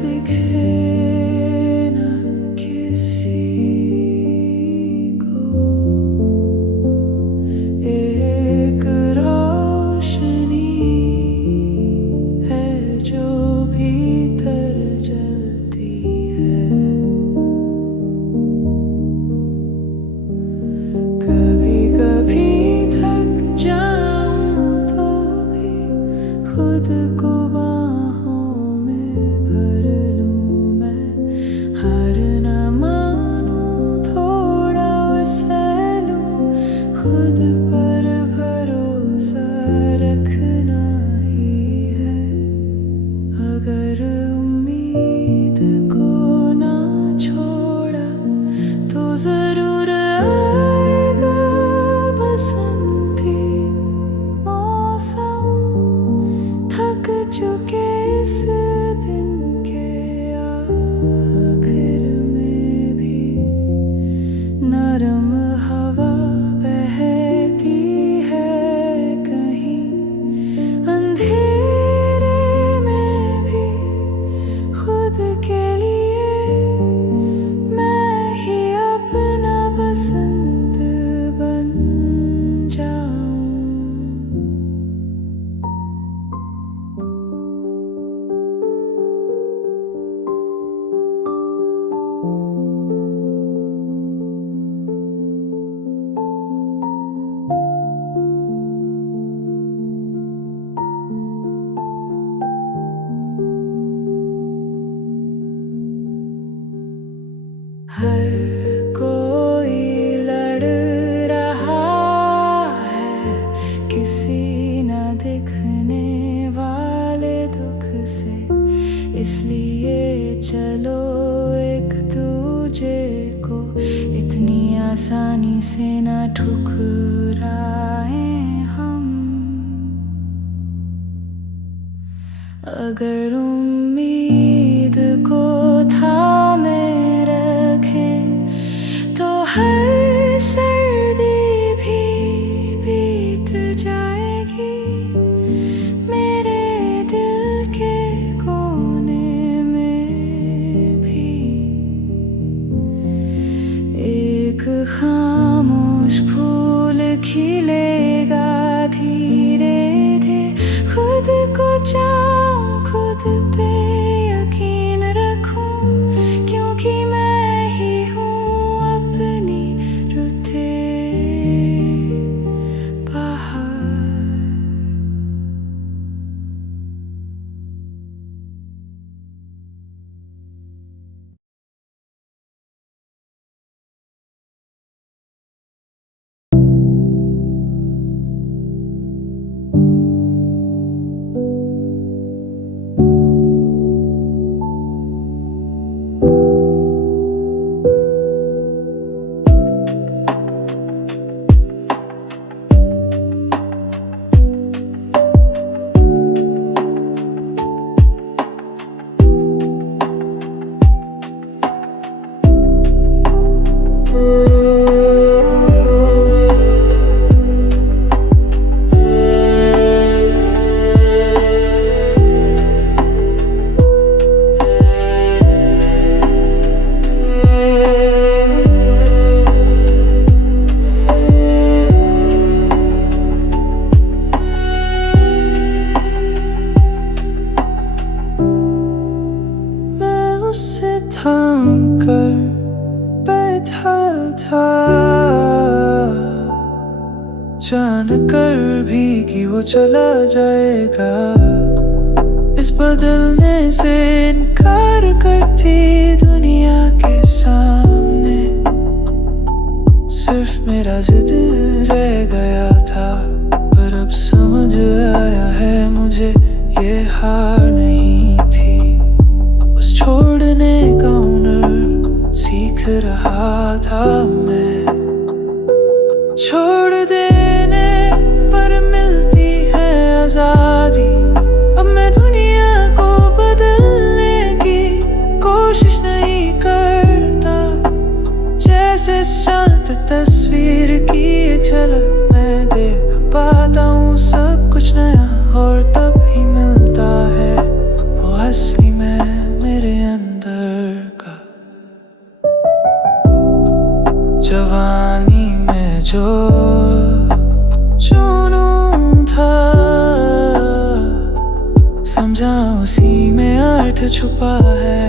दिखे न किसी को, एक रोशनी है जो भीतर जलती है। कभी कभी थक जाऊं तो भी खुद को बाहों में भर लूं मैं। हार न मानूं, थोड़ा और सह लूं, खुद पर भरोसा रखना ही है। अगर उम्मीद को ना छोड़ा तो जरूर आएगा बसंती मौसम। थक चुके इस दिन के आखिर में भी नरम हवा बहती है कहीं अंधेरे में भी। खुद के लिए मैं ही अपना बसंत बन जाऊं। हर कोई लड़ रहा है किसी न दिखने वाले दुख से। इसलिए चलो एक दूजे को इतनी आसानी से न ठुकराएं हम। अगर उम्मीद को थामे रखें तो हर सर्दी भी बीत जाएगी। मेरे दिल के कोने में भी एक खामोश फूल खिलेगा धीरे धीरे। खुद को चाहूं, खुद पे यकीन रखूं, क्योंकि मैं ही हूँ अपनी रुते पहाड़। थाम कर बैठा था, जान कर भी कि वो चला जाएगा। इस बदलने से इनकार करती दुनिया के सामने सिर्फ मेरा जिद रह गया था। पर अब समझ आया है मुझे ये हार नहीं थी, बस छोड़ने का हुनर सीख रहा था मैं। छोड़ देने पर मिलती है आजादी, अब मैं दुनिया को बदलने की कोशिश नहीं करता। जैसे शांत तस्वीर की एक झलक मैं देख पाता हूँ। समझा उसी में अर्थ छुपा है,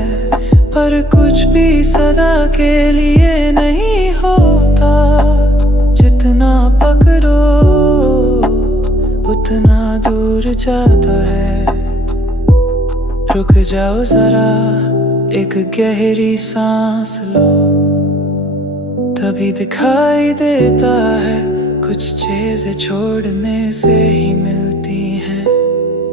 पर कुछ भी सदा के लिए नहीं होता। जितना पकड़ो उतना दूर जाता है। रुक जाओ जरा, एक गहरी सांस लो, तभी दिखाई देता है कुछ चीजें छोड़ने से ही मिलती हैं।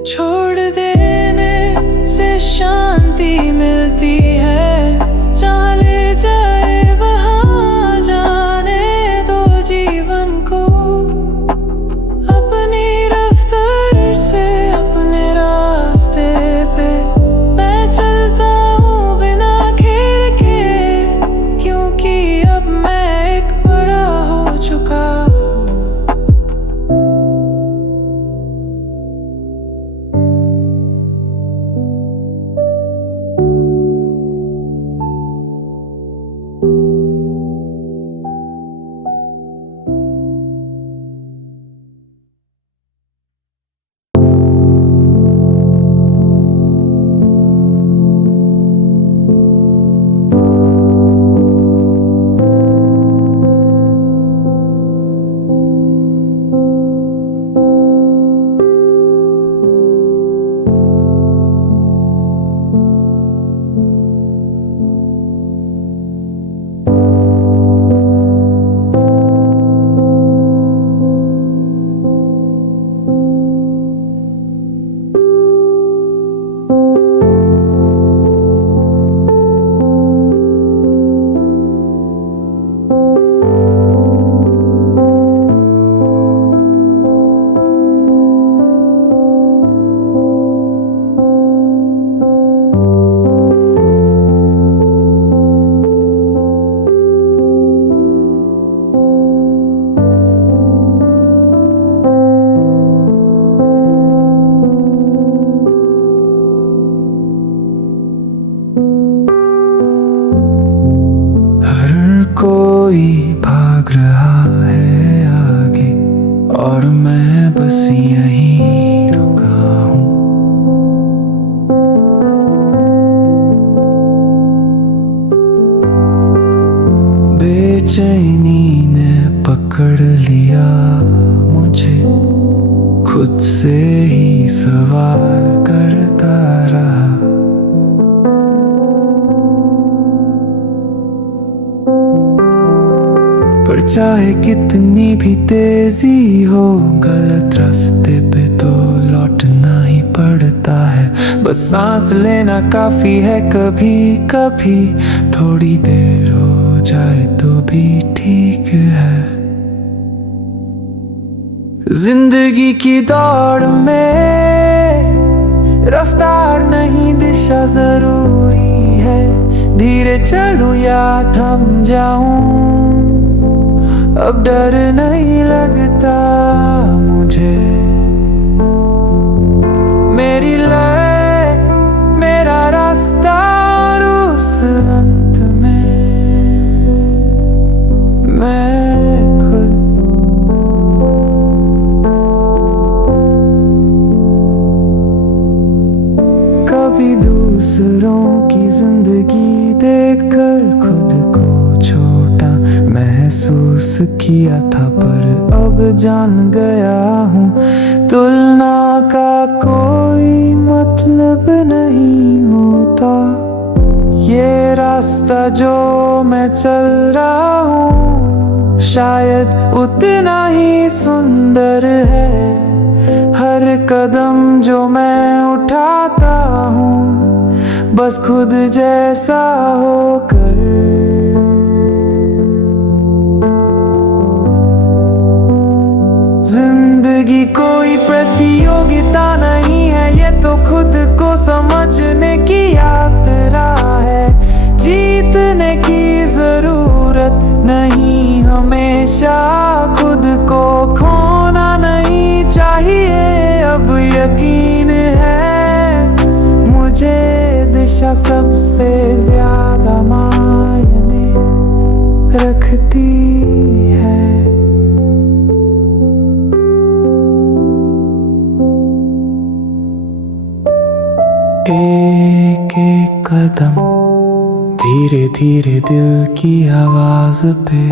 छोड़ देने से शांति मिलती है, जहाँ ले जाए वहाँ जाने दो जीवन को। अपनी रफ्तार से अपने रास्ते पे मैं चलता हूँ बिना घेर के, क्योंकि अब मैं एक बड़ा हो चुका हूँ। कोई भाग रहा है आगे और मैं बस यहीं रुका हूँ। बेचैनी ने पकड़ लिया मुझे, खुद से ही सवाल करता रहा। पर चाहे कितनी भी तेजी हो, गलत रास्ते पे तो लौटना ही पड़ता है। बस सांस लेना काफी है, कभी कभी थोड़ी देर हो जाए तो भी ठीक है। जिंदगी की दौड़ में रफ्तार नहीं दिशा जरूरी है। धीरे चलूं या थम जाऊं, अब डर नहीं लगता मुझे। मेरी लय मेरा रास्ता और उस अंत में मैं खुद। कभी दूसरों की जिंदगी देखकर खुद को छोटा महसूस किया था, पर अब जान गया हूँ तुलना का कोई मतलब नहीं होता। ये रास्ता जो मैं चल रहा हूँ शायद उतना ही सुंदर है। हर कदम जो मैं उठाता हूँ बस खुद जैसा होकर। जिंदगी कोई प्रतियोगिता नहीं है, ये तो खुद को समझने की यात्रा है। जीतने की जरूरत नहीं, हमेशा खुद को खोना नहीं चाहिए। अब यकीन है मुझे दिशा सबसे ज्यादा मायने रखती है। कदम, धीरे धीरे दिल की आवाज पे।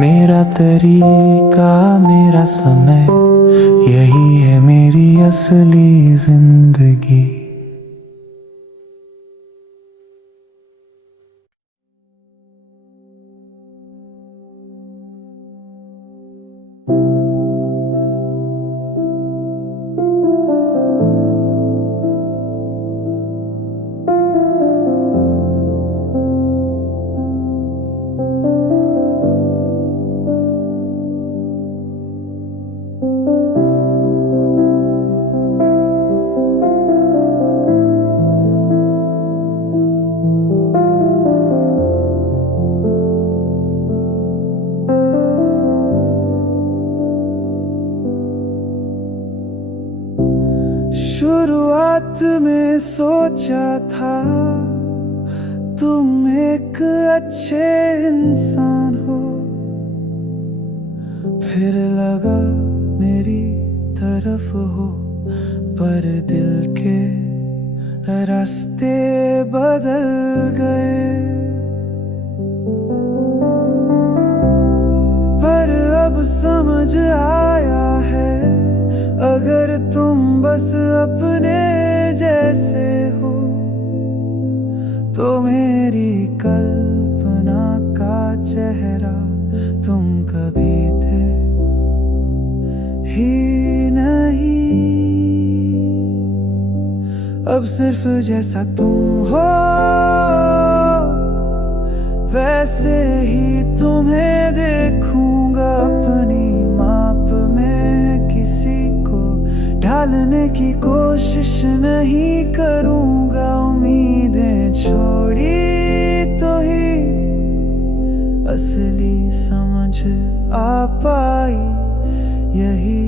मेरा तरीका, मेरा समय, यही है मेरी असली जिंदगी। शुरुआत में सोचा था तुम एक अच्छे इंसान हो, फिर लगा मेरी तरफ हो, पर दिल के रास्ते बदल गए। पर अब समझ आया है, अगर तुम बस अपने जैसे हो, तो मेरी कल्पना का चेहरा तुम कभी थे ही नहीं। अब सिर्फ जैसा तुम हो वैसे ही तुम्हें देखूंगा अपनी माप में। किसी को ढालने की कोशिश नहीं करूंगा, उम्मीदें छोड़ी तो ही असली समझ आ पाई। यही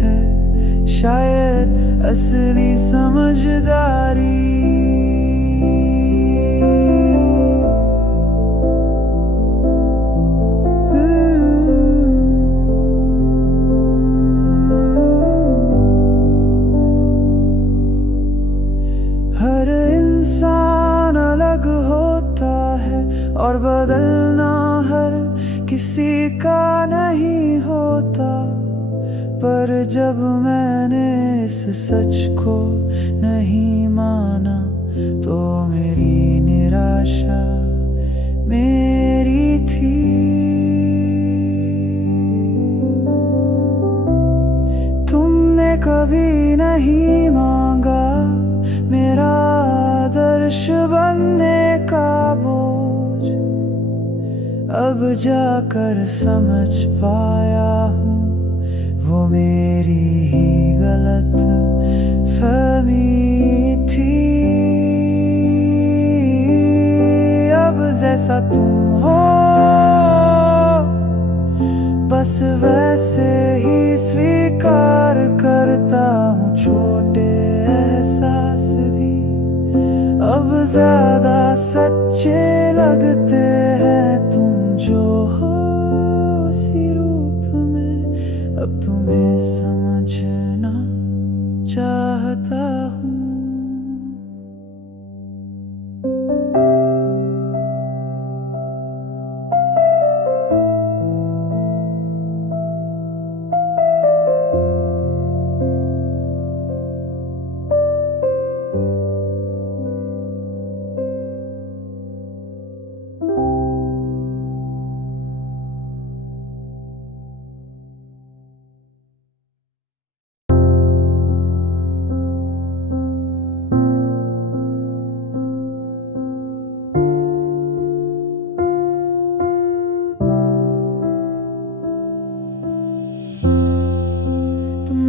है शायद असली समझदारी। हर इंसान अलग होता है और बदलना हर किसी का नहीं होता। पर जब मैंने इस सच को नहीं माना, तो मेरी निराशा मेरी थी। तुमने कभी नहीं मांगा मेरा आदर्श बनने का बोझ, अब जाकर समझ पाया हूँ वो मेरी ही गलत फहमी थी। अब जैसा तुम हो बस वैसे ही स्वीकार करता हूँ। छोटे एहसास भी अब ज्यादा सच्चे लगते हैं। तुम जो हो उसी रूप में अब तुम्हें समझना चाहता हूँ।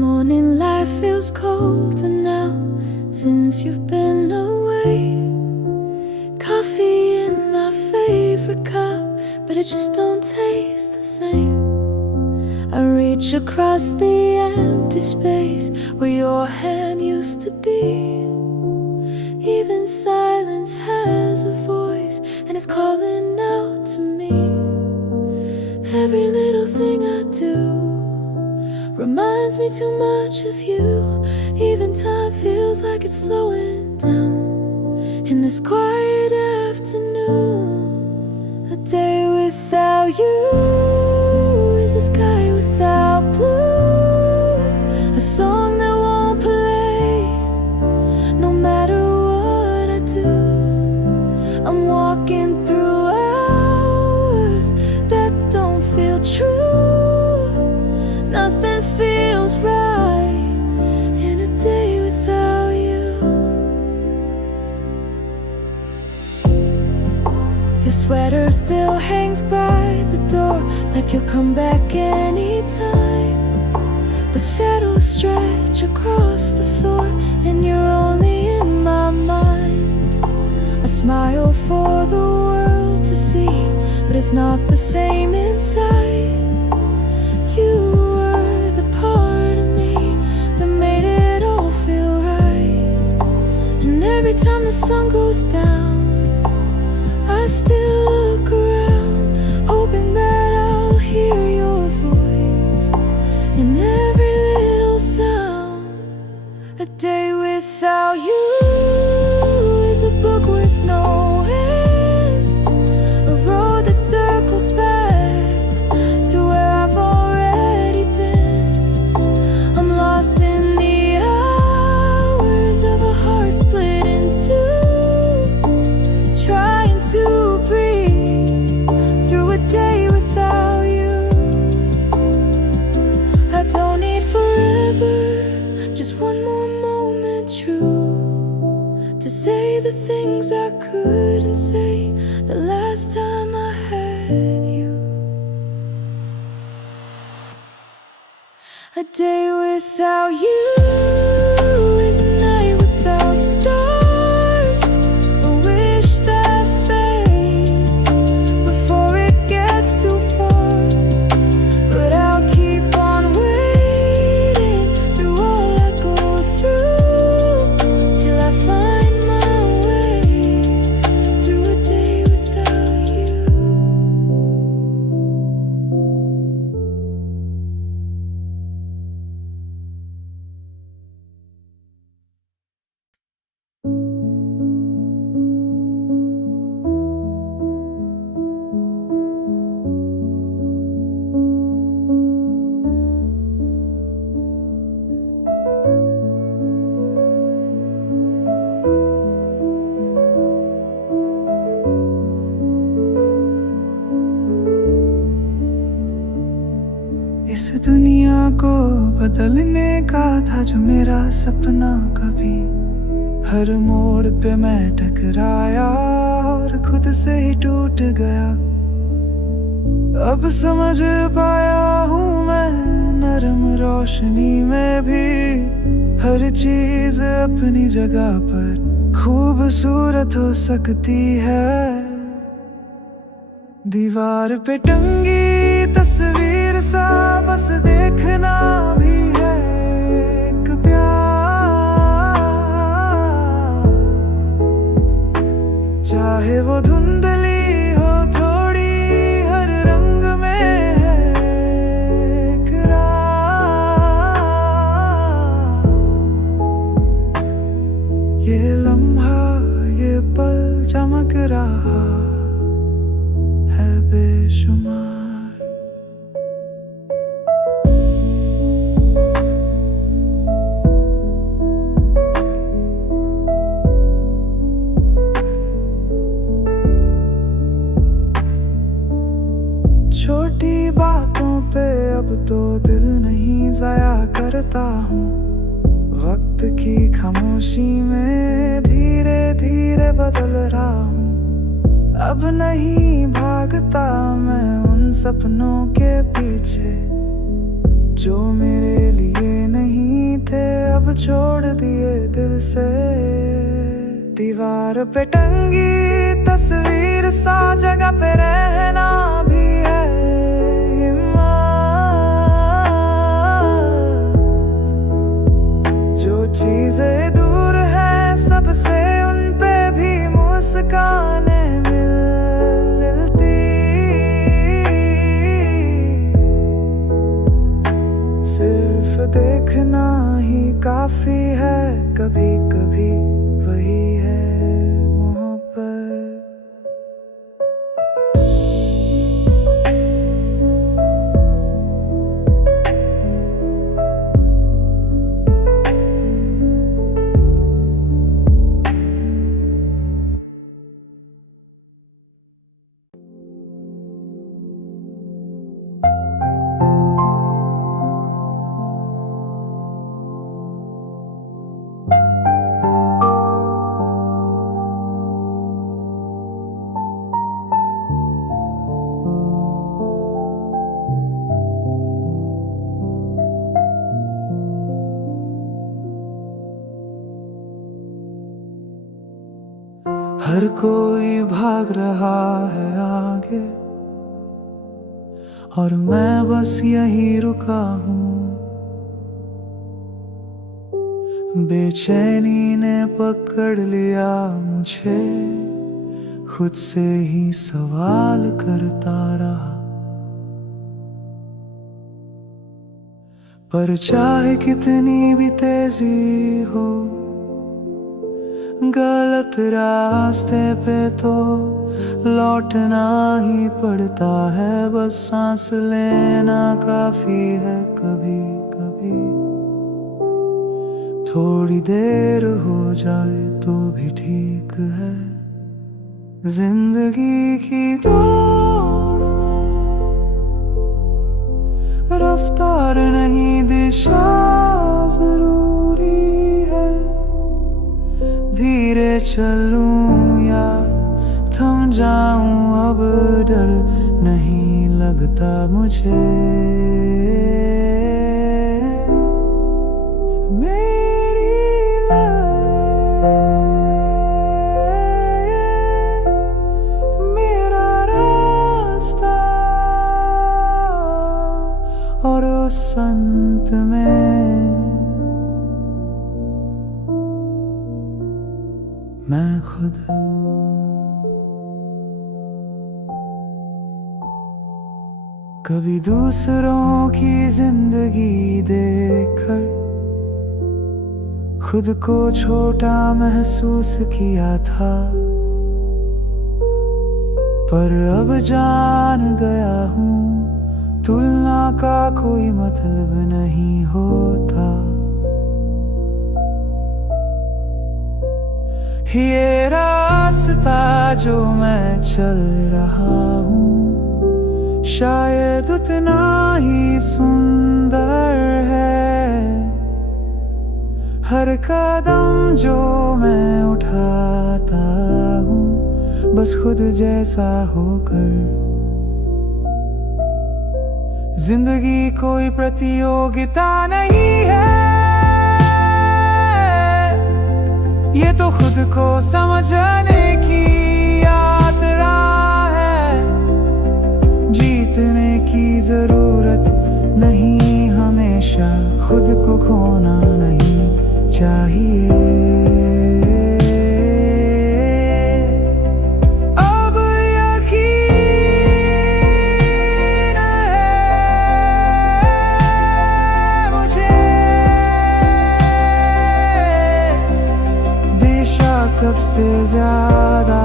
Morning light feels colder now since you've been away. Coffee in my favorite cup, but it just don't taste the same. I reach across the empty space where your hand used to be. Even silence has a voice and it's calling out to me. Every little thing I do reminds me too much of you. Even time feels like it's slowing down in this quiet afternoon. A day without you is a sky without blue, a song that won't play no matter what I do. I'm walking through hours that don't feel true. Nothing feels right in a day without you. Your sweater still hangs by the door, like you'll come back anytime. But shadows stretch across the floor, and you're only in my mind. I smile for the world to see, but it's not the same inside. You were the part of me that made it all feel right. And every time the sun goes down, I still look around, hoping that I'll hear your voice in every little sound. A day without you is a book with no end, a road that circles back to where I've already been. I'm lost in the hours of a heart split in two, trying to breathe through a day without you. I don't need forever, just one more moment true, to say the things I couldn't say the last time I had you. A day without you is a night without stars, a wish that fades before it gets too far. But I'll keep on waiting through all I go through, till I find my way through a day without you. इस दुनिया को बदलने का था जो मेरा सपना, कभी हर मोड़ पे मैं टकराया और खुद से ही टूट गया। अब समझ पाया हूँ मैं, नरम रोशनी में भी हर चीज अपनी जगह पर खूबसूरत हो सकती है। दीवार पे टंगी तस्वीर सा बस देखना भी है एक प्यार, चाहे वो धुंधली हो थोड़ी, हर रंग में है एक रात। ये लम्हा ये पल चमक रहा है बेशुमार। छोटी बातों पे अब तो दिल नहीं जाया करता हूँ, वक्त की खामोशी में धीरे धीरे बदल रहा हूँ। अब नहीं भागता मैं उन सपनों के पीछे जो मेरे लिए नहीं थे, अब छोड़ दिए दिल से। दीवार पे टंगी तस्वीर सा जगह पे रहना भी है हिम्मत। जो चीजें दूर हैं सबसे उन पे भी मुस्काने मिलती। सिर्फ देखना ही काफी है, कभी कभी वही है मोहब्बत। हर कोई भाग रहा है आगे और मैं बस यहीं रुका हूँ। बेचैनी ने पकड़ लिया मुझे, खुद से ही सवाल करता रहा। पर चाहे कितनी भी तेजी हो, गलत रास्ते पे तो लौटना ही पड़ता है। बस सांस लेना काफी है कभी कभी, थोड़ी देर हो जाए तो भी ठीक है। जिंदगी की दौड़ में रफ्तार नहीं दिशा जरूरी है। धीरे चलूं या थम जाऊं, अब डर नहीं लगता मुझे। मेरी मेरा रास्ता और उस संत में मैं खुद। कभी दूसरों की जिंदगी देखकर खुद को छोटा महसूस किया था, पर अब जान गया हूँ तुलना का कोई मतलब नहीं होता। ये रास्ता जो मैं चल रहा हूँ शायद उतना ही सुंदर है। हर कदम जो मैं उठाता हूँ बस खुद जैसा होकर। जिंदगी कोई प्रतियोगिता नहीं है, ये तो खुद को समझने की यात्रा है। जीतने की जरूरत नहीं हमेशा, खुद को खोना नहीं चाहिए। अब यकीन है मुझे, दिशा सबसे ज्यादा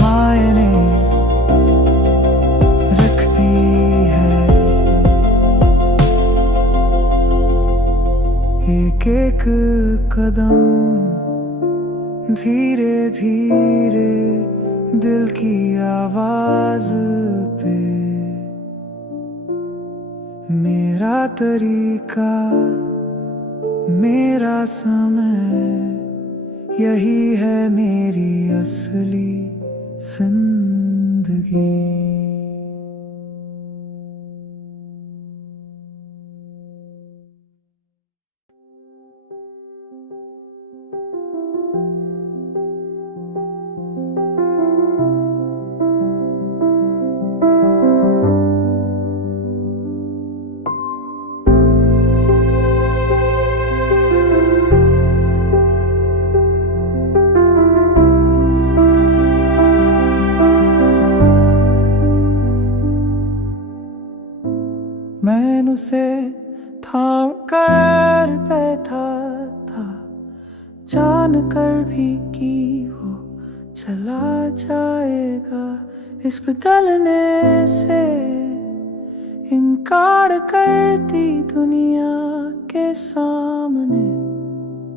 मायने रखती है। एक एक कदम धीरे धीरे दिल की आवाज पे। मेरा तरीका मेरा समय, यही है मेरी असली जिंदगी। मैंने उसे थाम कर बैठा था, जान कर भी कि वो चला जाएगा। इस बदलने से इनकार करती दुनिया के सामने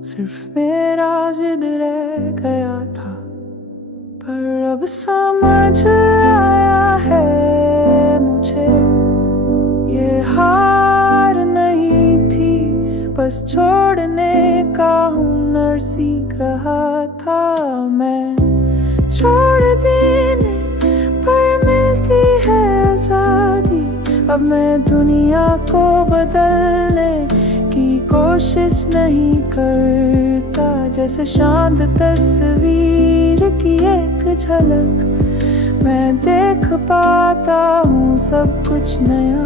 सिर्फ मेरा जिद रह गया था। पर अब समझ आया है मुझे, ये हार नहीं थी, बस छोड़ने का हुनर सीख रहा था मैं। छोड़ देने पर मिलती है आजादी, अब मैं दुनिया को बदलने की कोशिश नहीं करता जैसे शांत तस्वीर की एक झलक। मैं देख पाता हूँ सब कुछ नया,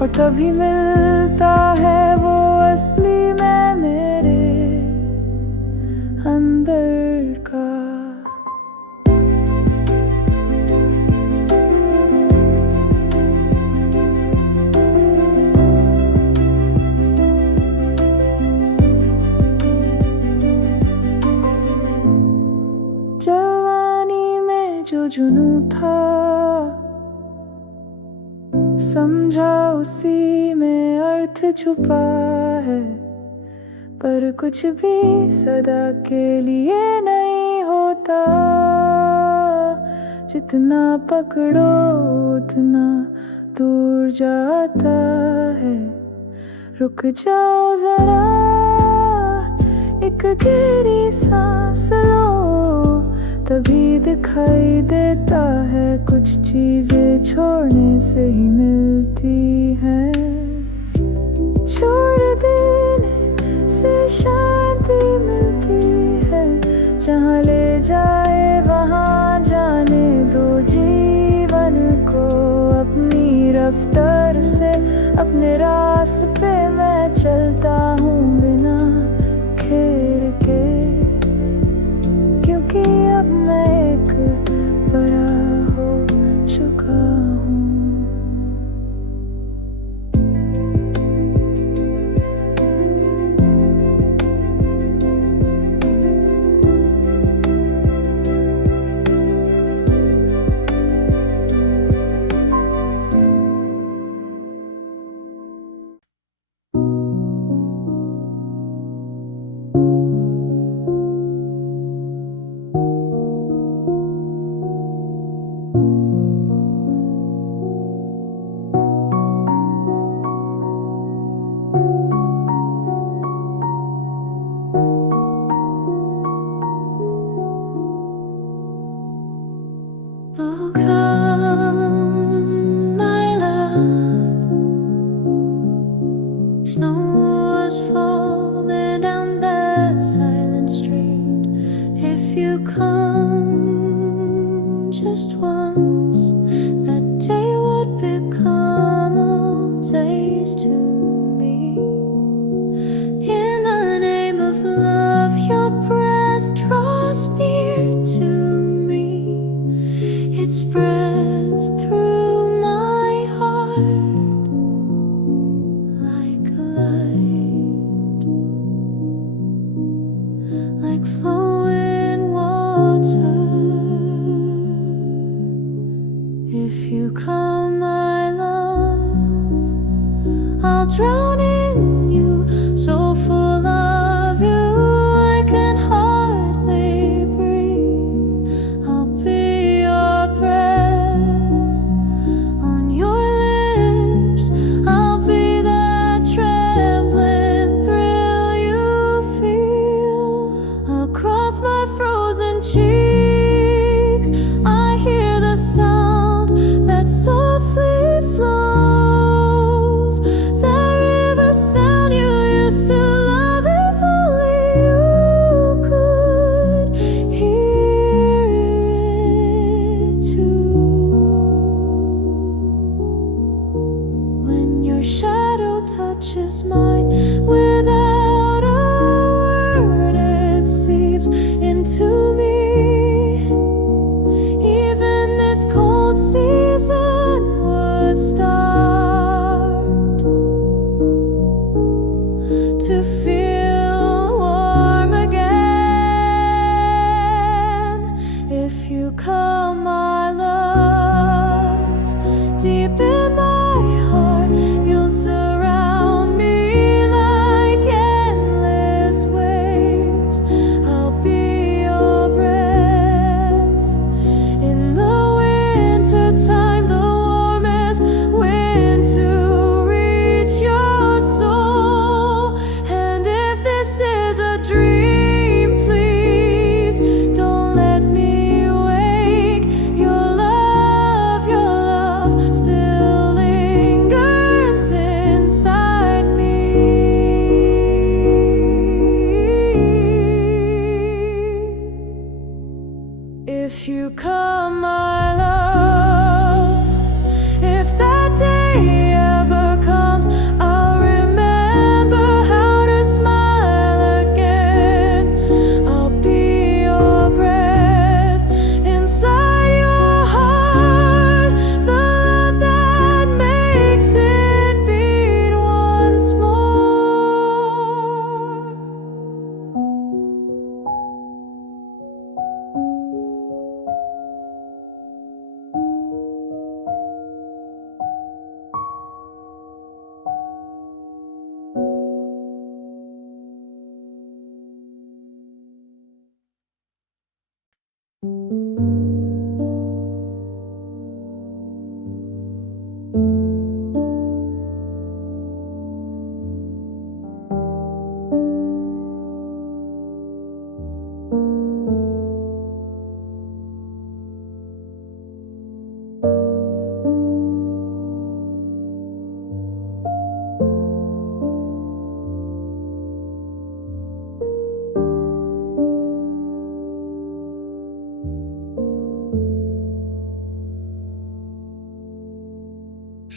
और तभी मिलता है वो असली मैं मेरे अंदर का। जवानी में जो जुनून था, समझा उसी में अर्थ छुपा है। पर कुछ भी सदा के लिए नहीं होता, जितना पकड़ो उतना दूर जाता है। रुक जाओ जरा, एक गहरी सांस लो, तभी दिखाई देता है कुछ चीजें छोड़ने से ही मिलती हैं। छोड़ देने से शांति मिलती है, जहाँ ले जाए वहाँ जाने दो जीवन को। अपनी रफ्तार से अपने रास्ते मैं चलता हूँ बिना खेर के, क्योंकि अब मैं एक बड़ा हो चुका हूँ। Oh, come, my love. Snow was falling down that silent street. If you come just once, that day would become all days to me. In the name of love, your breath draws near to me. It spreads through my heart like light, like flowing water. If you come, my love, I'll drown in you, so full of you I can hardly breathe. I'll be your breath on your lips, I'll be that trembling thrill you feel across my frozen cheeks. I hear the sound that softly flows, that river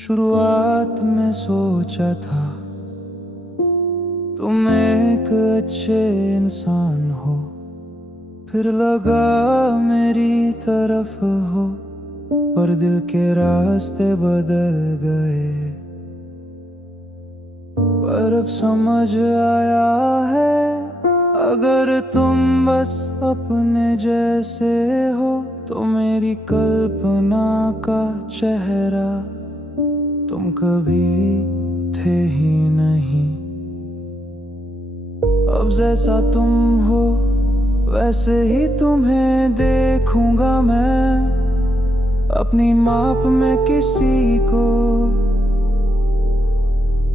शुरुआत में सोचा था तुम एक अच्छे इंसान हो, फिर लगा मेरी तरफ हो, पर दिल के रास्ते बदल गए। पर अब समझ आया है, अगर तुम बस अपने जैसे हो तो मेरी कल्पना का चेहरा तुम कभी थे ही नहीं। अब जैसा तुम हो वैसे ही तुम्हें देखूंगा मैं, अपनी माप में किसी को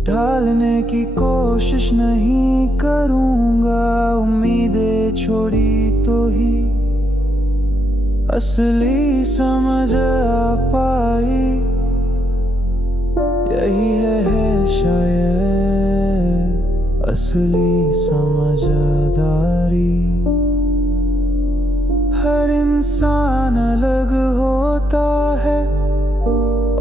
ढालने की कोशिश नहीं करूंगा। उम्मीदें छोड़ी तो ही असली समझ आ पाई, यही है शायद असली समझदारी। हर इंसान अलग होता है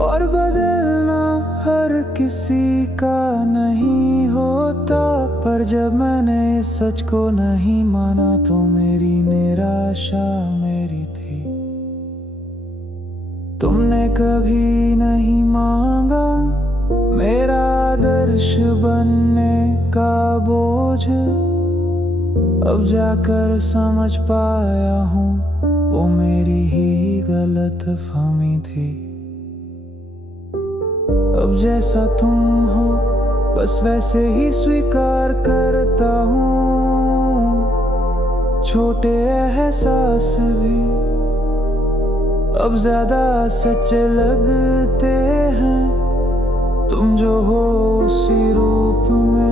और बदलना हर किसी का नहीं होता, पर जब मैंने इस सच को नहीं माना तो मेरी निराशा मेरी थी। तुमने कभी नहीं मांगा मेरा आदर्श बनने का बोझ, अब जाकर समझ पाया हूँ वो मेरी ही गलतफहमी थी। अब जैसा तुम हो बस वैसे ही स्वीकार करता हूँ, छोटे एहसास भी अब ज्यादा सच्चे लगते हैं। तुम जो हो उसी रूप में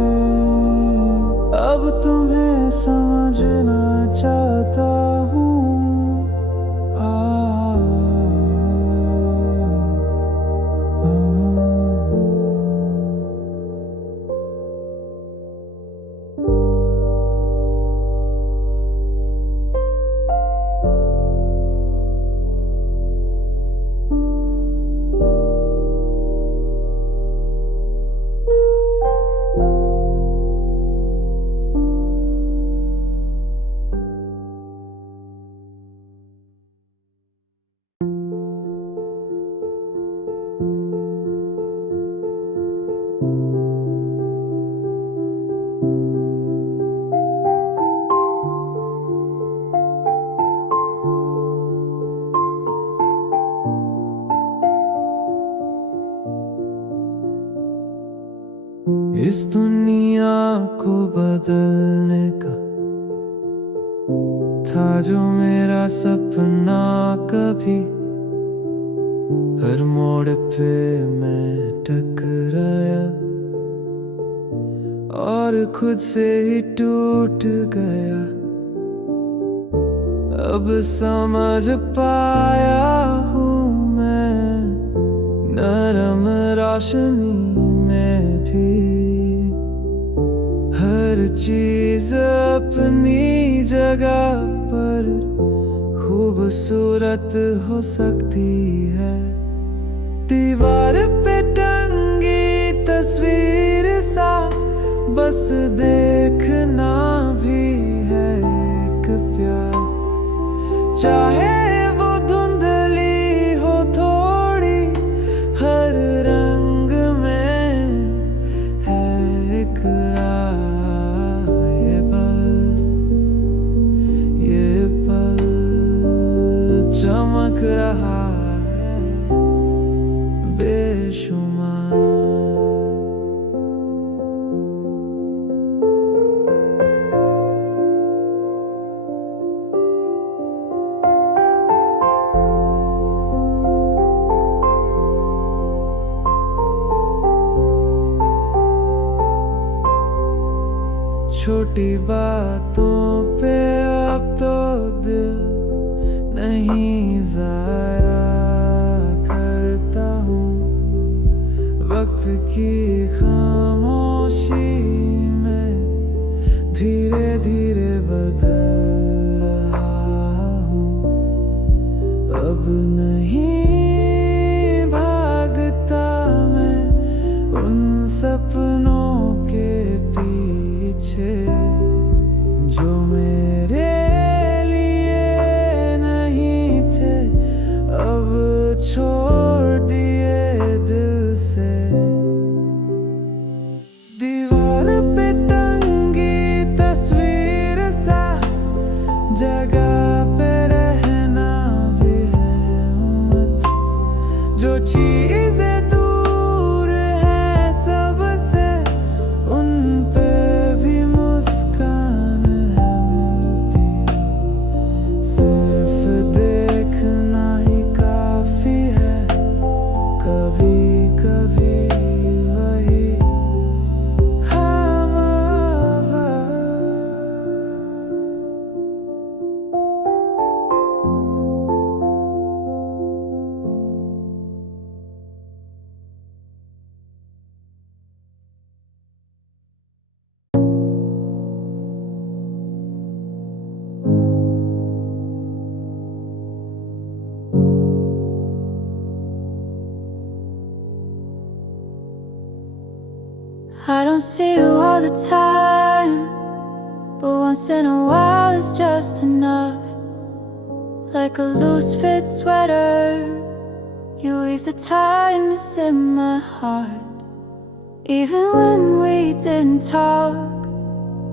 अब तुम्हें समझना चाहता हूँ। इस दुनिया को बदलने का था जो मेरा सपना, कभी हर मोड़ पे मैं टकराया और खुद से ही टूट गया। अब समझ पाया हूँ मैं नरम रोशनी में भी हर चीज अपनी जगह पर खूबसूरत हो सकती है। दीवार पे टंगी तस्वीर सा बस देखना भी है एक प्यार, चाहे वो धुंधली हो थोड़ी, हर रंग में है एक राह। ये पल चमक रहा है बेशुमार। छोटी बातों पे अब तो दिल नहीं जाया करता हूँ, वक्त की खामोशी में धीरे धीरे बदल रहा हूँ। अब नहीं भागता जो मेरे लिए नहीं थे अब छोड़ दिए दिल से। दीवार पे टंगी तस्वीर सा जगह पे रहना भी है मत। जो चीजें दूर है सबसे उन पे भी मुस्कान है मिलती। सिर्फ देखना ही काफी है कभी कभी वही हम। I don't see you all the time, but once in a while it's just enough. Like a loose fit sweater, you ease the tightness in my heart. Even when we didn't talk,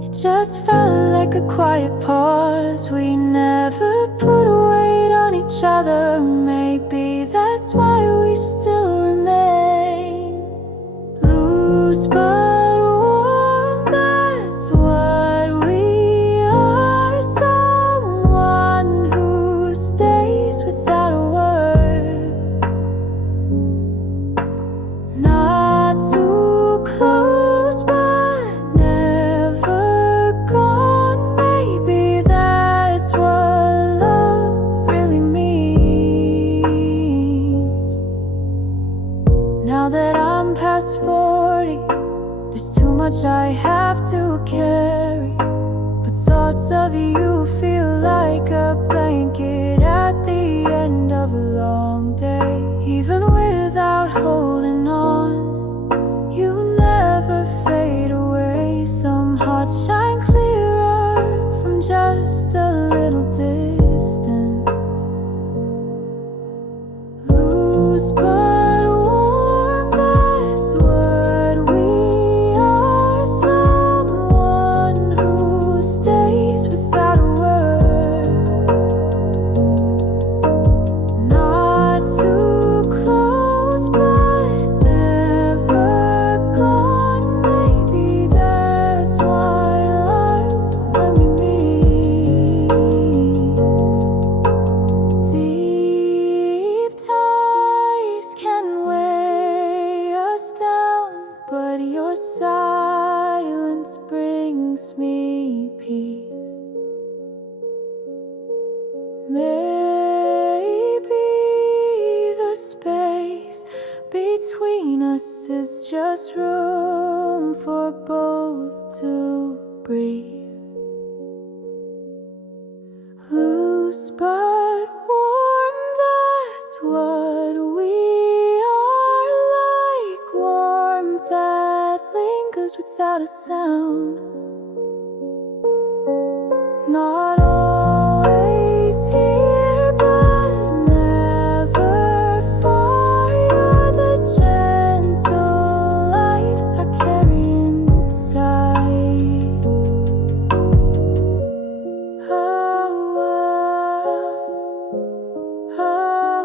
it just felt like a quiet pause. We never put a weight on each other. Maybe that's why we still remain loose but warm. That's what we are. Someone who stays without a word. Not too close but never gone. Maybe that's what love really means. Now that I'm past 40, there's too much I have to carry. But thoughts of you feel like a blanket at the end of a long day. Even without holding on, you never fade away. Some hearts shine clearer from just a little distance. Loose but warm, that's what we are. Someone who stays without a word. Not too close but never gone. Maybe that's why when we meet, deep ties can weigh us down, but your silence brings me peace. Maybe the space between us is just room for both to breathe. Loose but warm, that's what we are. Like warmth that lingers without a sound. Not always here, but never far. You're the gentle light I carry inside. Oh, oh, oh.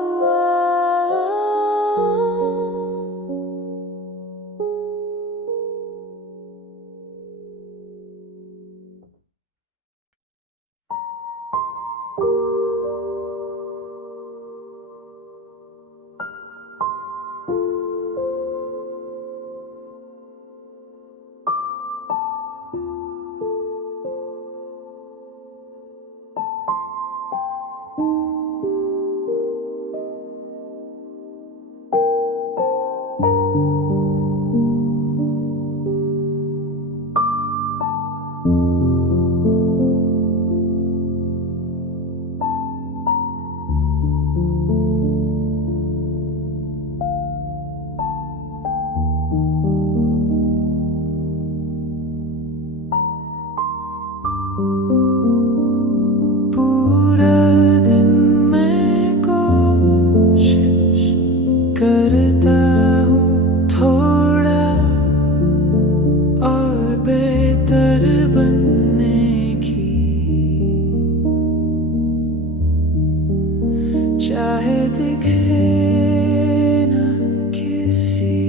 दिखे न किसी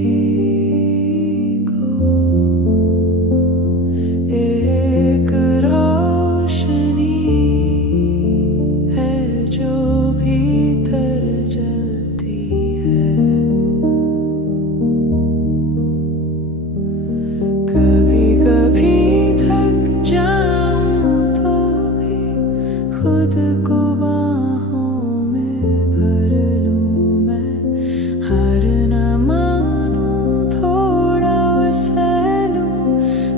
को, एक रोशनी है जो भीतर जलती है। कभी कभी थक जाऊं तो भी खुद को बाहों में भर लूं मैं, हार न मानूं थोड़ा और सह लूं,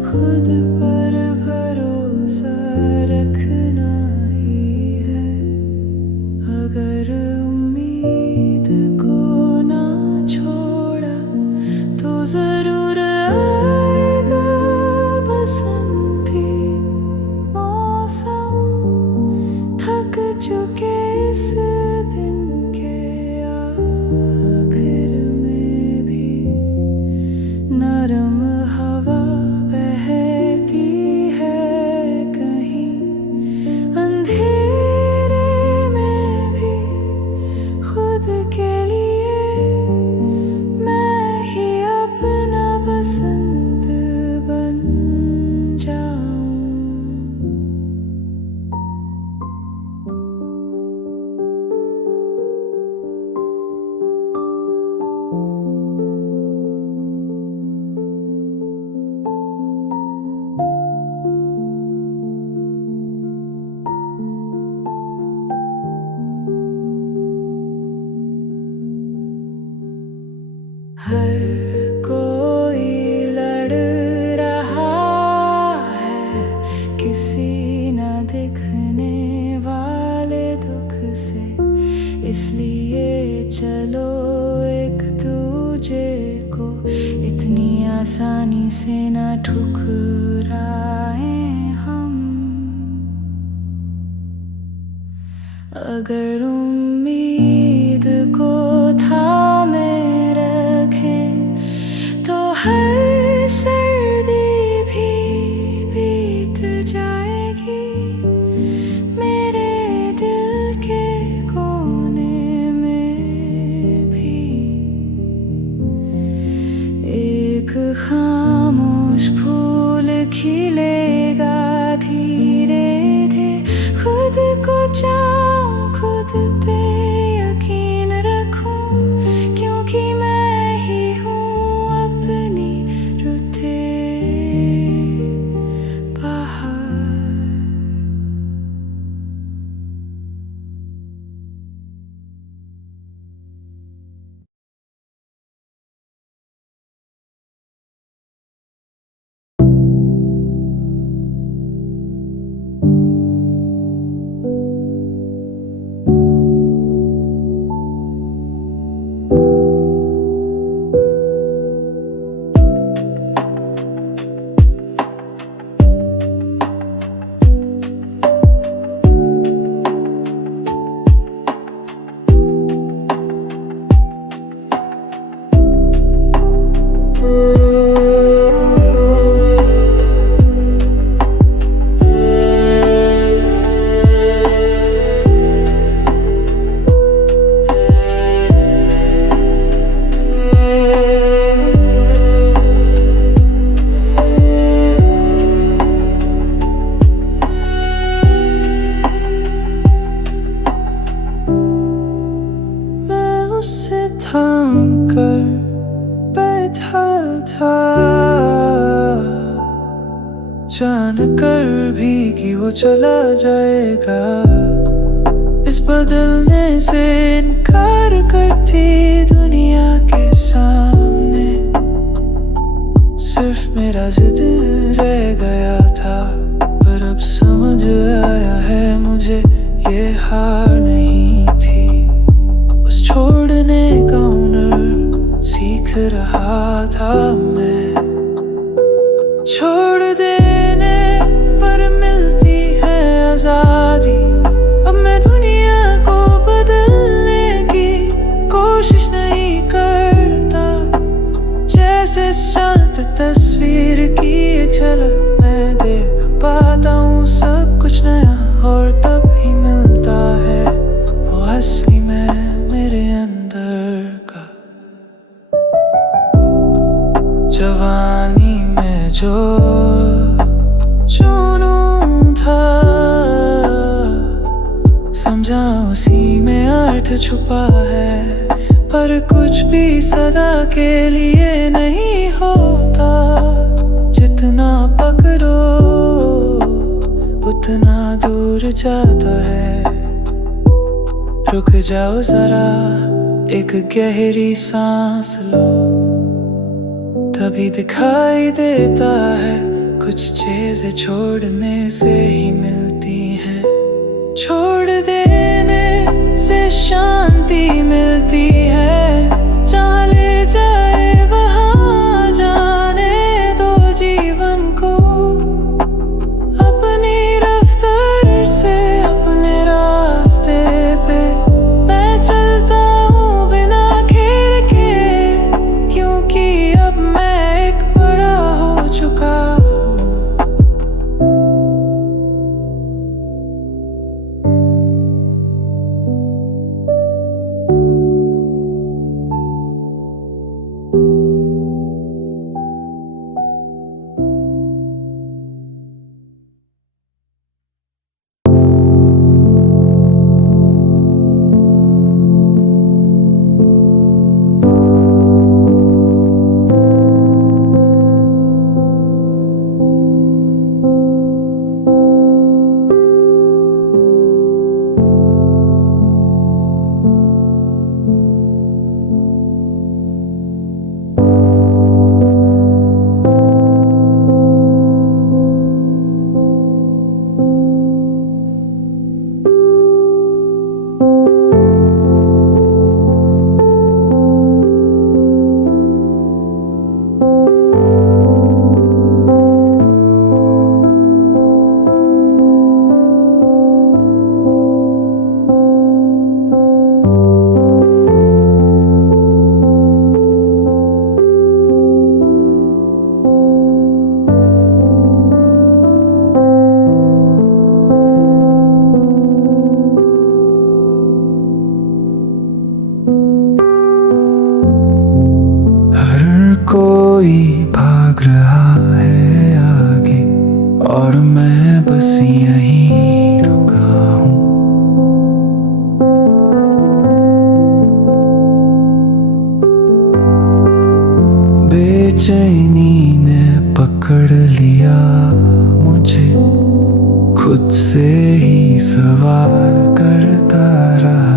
खुद पर भरोसा रखना ही है। अगर उम्मीद को ना छोड़ा तो जरूर आएगा बसंती मौसम। थक चुके इस दिन के आखिर में भी नरम हवा बहती है कहीं, अंधेरे में भी खुद के लिए मैं ही अपना बसंत बन जाऊं। हर कोई लड़ रहा है किसी न दिखने वाले दुख से, इसलिए चलो एक दूजे को इतनी आसानी से न ठुकराएं हम। अगर उम्मीद को थामे रखे तो हर सर्दी भी बीत जाएगी। मेरे दिल के कोने में भी एक खामोश फूल खिलेगा धीरे धीरे। खुद को चाहूं, खुद पे यकीन रखूं, क्योंकि मैं ही हूँ अपनी रुते बाहर। जान कर भी कि वो चला जाएगा, इस बदलने से इनकार करती दुनिया के सामने। सिर्फ मेरा जिद रह गया था, पर अब समझ आया है मुझे ये हार नहीं थी। बस छोड़ने का हुनर सीख रहा था मैं। छोड़ देने पर मिलती है आजादी, अब मैं दुनिया को बदलने की कोशिश नहीं करता। जैसे शांत तस्वीर की एक झलक मैं देख पाता हूँ। खामोशी में अर्थ छुपा है, पर कुछ भी सदा के लिए नहीं होता। जितना पकड़ो उतना दूर जाता है। रुक जाओ जरा, एक गहरी सांस लो, तभी दिखाई देता है कुछ चीजें छोड़ने से ही मिलती हैं। छोड़ देने से शांति मिलती है, जहाँ ले जाए वहाँ जाने दो जीवन को। अपनी रफ्तार से अपने रास्ते पे मैं चलता हूँ बिना घेर के, क्योंकि अब मैं एक बड़ा हो चुका हूँ। कोई भाग रहा है आगे और मैं बस यहीं रुका हूँ। बेचैनी ने पकड़ लिया मुझे, खुद से ही सवाल करता रहा।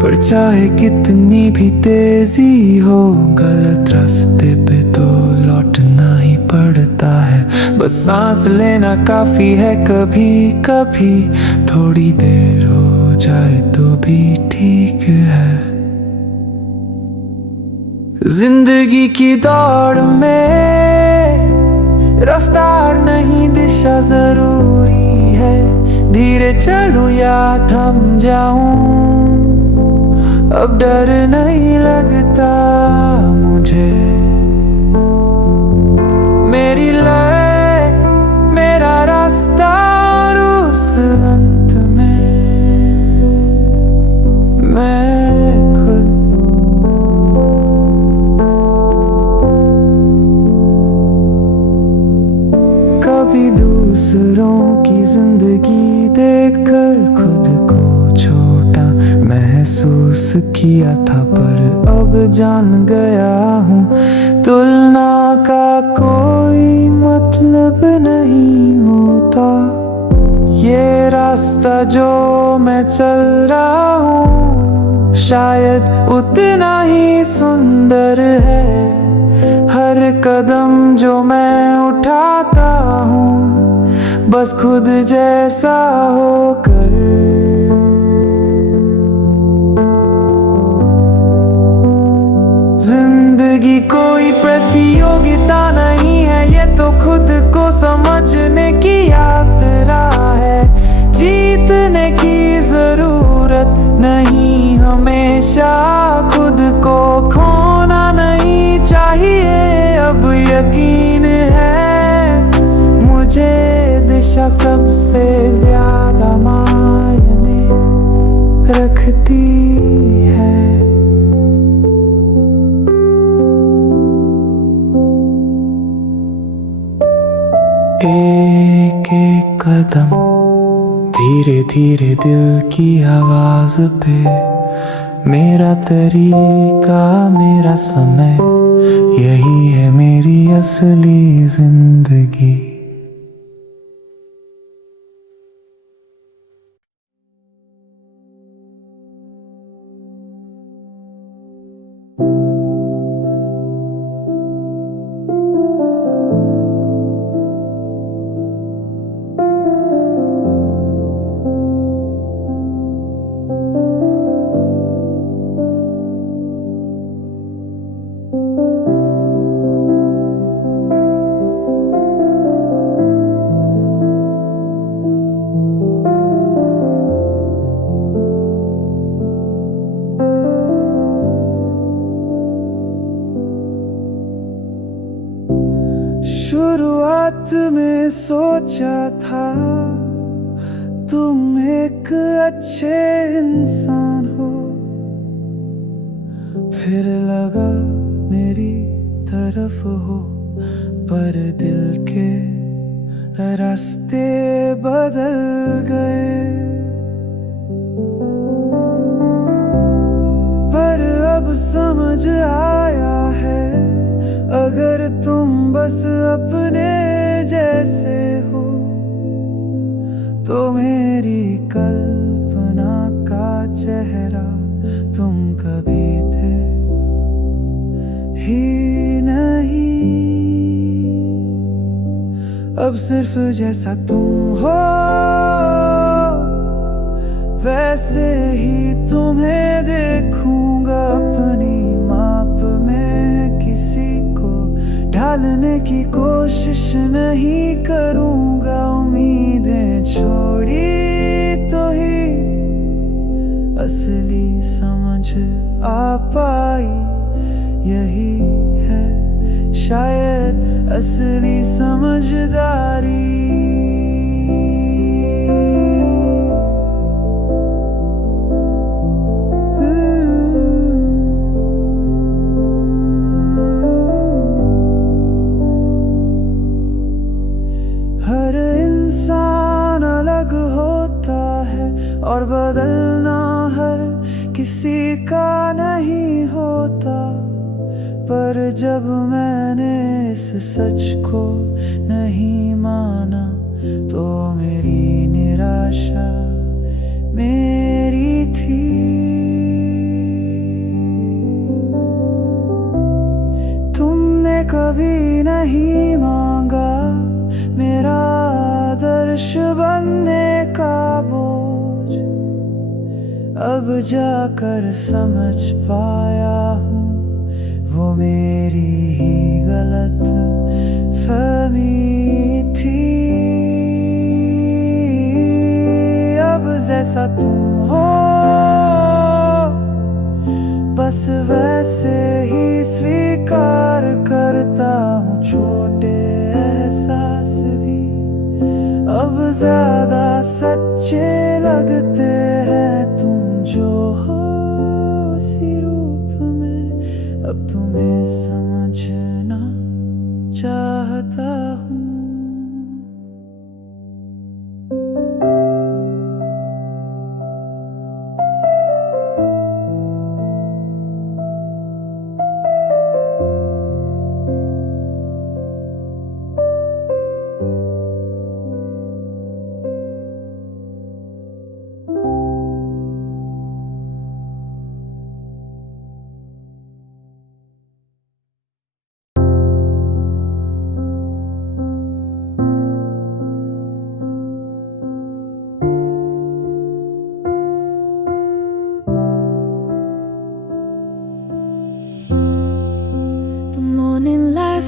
पर चाहे कितनी भी तेजी हो, गलत रास्ते पे तो लौटना ही पड़ता है। बस सांस लेना काफी है, कभी कभी थोड़ी देर हो जाए तो भी ठीक है। जिंदगी की दौड़ में रफ्तार नहीं दिशा जरूरी है। धीरे चलूं या थम जाऊं, अब डर नहीं लगता मुझे। मेरी लय मेरा रास्ता और उस अंत में मैं खुद। कभी दूसरों की जिंदगी देखकर खुद को छोटा महसूस किया था, पर अब जान गया हूँ तुलना का कोई मतलब नहीं होता। ये रास्ता जो मैं चल रहा हूँ शायद उतना ही सुंदर है। हर कदम जो मैं उठाता हूँ बस खुद जैसा होकर। जिंदगी कोई प्रतियोगिता नहीं है, ये तो खुद को समझने की यात्रा है। जीतने की जरूरत नहीं, हमेशा खुद को खोना नहीं चाहिए। अब यकीन है मुझे दिशा सबसे ज्यादा मायने रखती है। एक एक कदम धीरे धीरे दिल की आवाज पे, मेरा तरीका मेरा समय, यही है मेरी असली जिंदगी। शुरुआत में सोचा था तुम एक अच्छे इंसान हो, फिर लगा मेरी तरफ हो, पर दिल के रास्ते बदल गए। पर अब समझ आया है, अगर तुम बस अपने जैसे हो, तो मेरी कल्पना का चेहरा तुम कभी थे ही नहीं। अब सिर्फ जैसा तुम हो वैसे ही तुम्हें देखूंगा अपनी माप में, किसी को ढालने की कोशिश नहीं करूंगा। उम्मीदें छोड़ी तो ही असली समझ आ पाई, यही है शायद असली समझदारी। हर इंसान अलग होता है और बदलना हर किसी का नहीं होता, पर जब मैंने इस सच को नहीं माना, तो मेरी निराशा मेरी थी। तुमने कभी नहीं मांगा मेरा आदर्श बनने का बोझ, अब जाकर समझ पाया हूँ वो मेरी ही गलत फहमी थी। अब जैसा तुम हो बस वैसे ही स्वीकार करता हूँ, छोटे एहसास भी अब ज्यादा सच्चे लगते हैं। तुम जो हो उसी रूप में, अब तुम्हें समझना चाहता हूँ।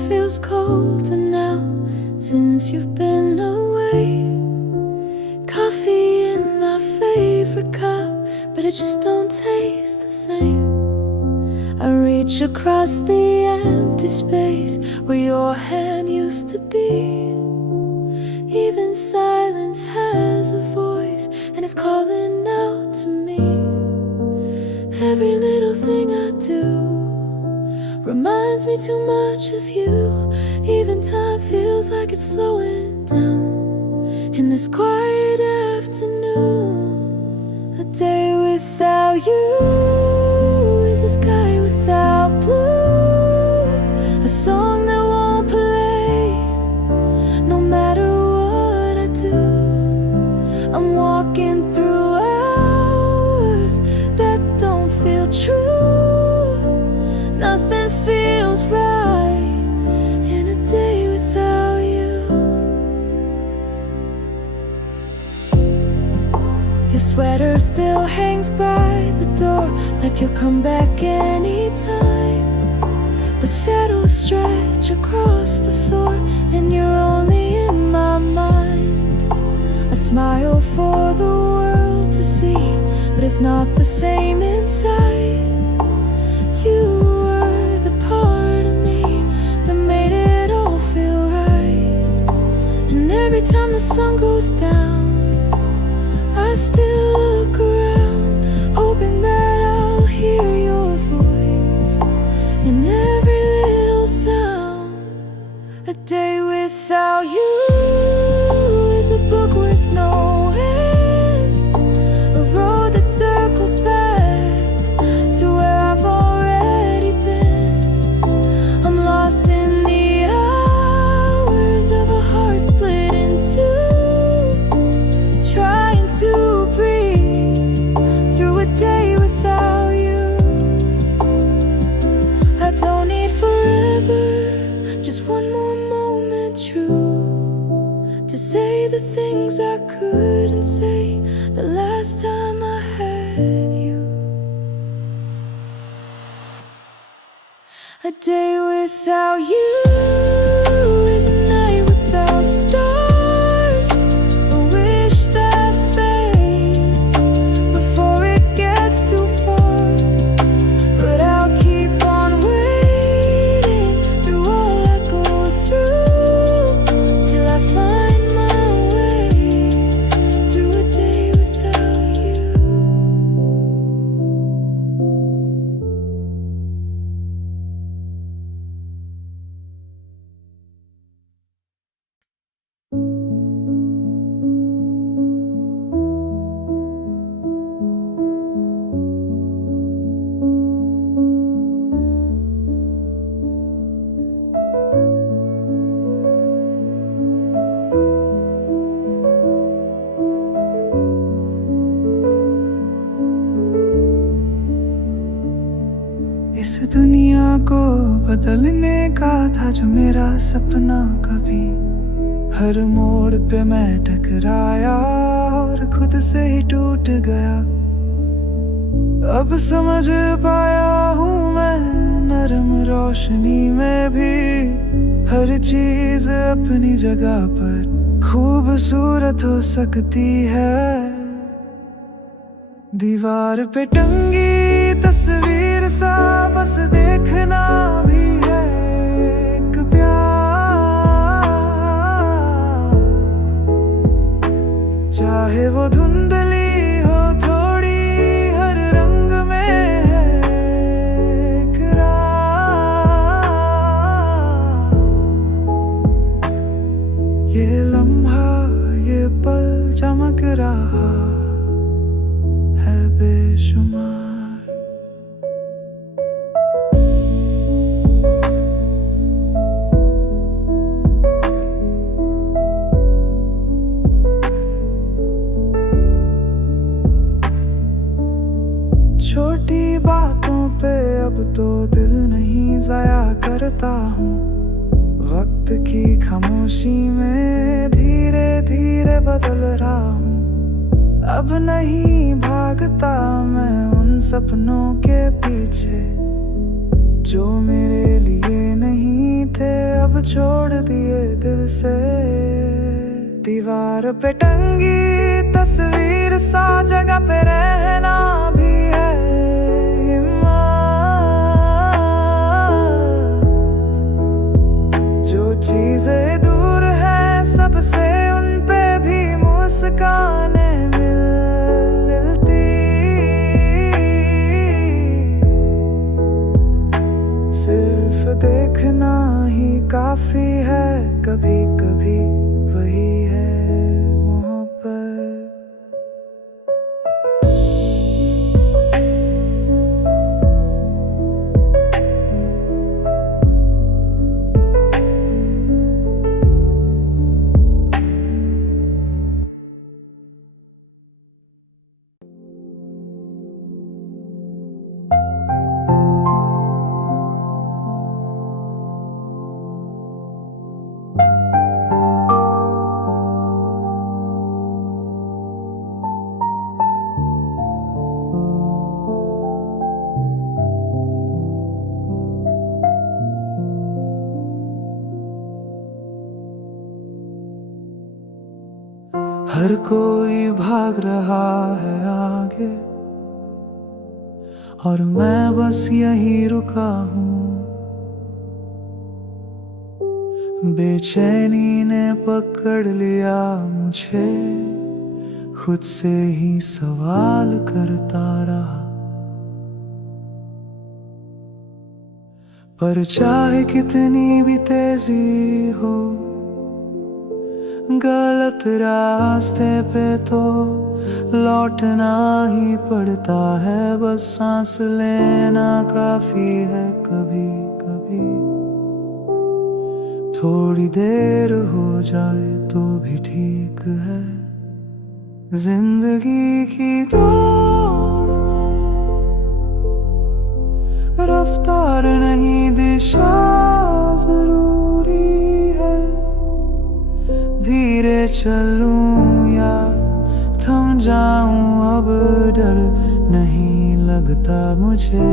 Feels colder now since you've been away. Coffee in my favorite cup, but it just don't taste the same. I reach across the empty space where your hand used to be. Even silence has a voice and it's calling out to me. Every little thing I do reminds me too much of you. Even time feels like it's slowing down in this quiet afternoon. A day without you is a sky without blue, a song that won't play no matter what I do. I'm walking through hours that don't feel true. Nothing feels right in a day without you. Your sweater still hangs by the door, like you'll come back anytime. But shadows stretch across the floor, and you're only in my mind. I smile for the world to see, but it's not the same inside. You were the part of me that made it all feel right. And every time the sun goes down, I still look around, hoping that I'll hear your voice in every little sound. A day without you is a book with no end, a road that circles back to where I've already been. I'm lost in the hours of a heart split in two, trying to breathe through a day without you. I don't need forever, just one more moment true, to say the things I couldn't say the last time I had you. A day without you is a night without stars, a wish that fades before it gets too far. But I'll keep on waiting through all I go through, till I find my way through a day without you. इस दुनिया को बदलने का था जो मेरा सपना कभी, हर मोड़ पे मैं टकराया और खुद से ही टूट गया। अब समझ पाया हूँ मैं नरम रोशनी में भी हर चीज अपनी जगह पर खूबसूरत हो सकती है। दीवार पे टंगी तस्वीर सा बस देखना भी है एक प्यार, चाहे वो धुंधली हो थोड़ी, हर रंग में है एक रात। ये लम्हा ये पल चमक रहा है बेशुमार। छोटी बातों पे अब तो दिल नहीं जाया करता हूँ, वक्त की खामोशी में धीरे धीरे बदल रहा हूँ। अब नहीं भागता मैं उन सपनों के पीछे जो मेरे लिए नहीं थे, अब छोड़ दिए दिल से। दीवार पे टंगी तस्वीर सा जगह पे रहना भी है हिम्मत, जो चीजें दूर हैं सबसे उन पे भी मुस्काने मिलती। सिर्फ देखना ही काफी है, कभी कभी वही हर कोई भाग रहा है आगे और मैं बस यहीं रुका हूँ। बेचैनी ने पकड़ लिया मुझे, खुद से ही सवाल करता रहा। पर चाहे कितनी भी तेजी हो, गलत रास्ते पे तो लौटना ही पड़ता है। बस सांस लेना काफी है कभी कभी, थोड़ी देर हो जाए तो भी ठीक है। जिंदगी की दौड़ में रफ्तार नहीं दिशा जरूरी है। धीरे चलूं या थम जाऊं अब डर नहीं लगता मुझे।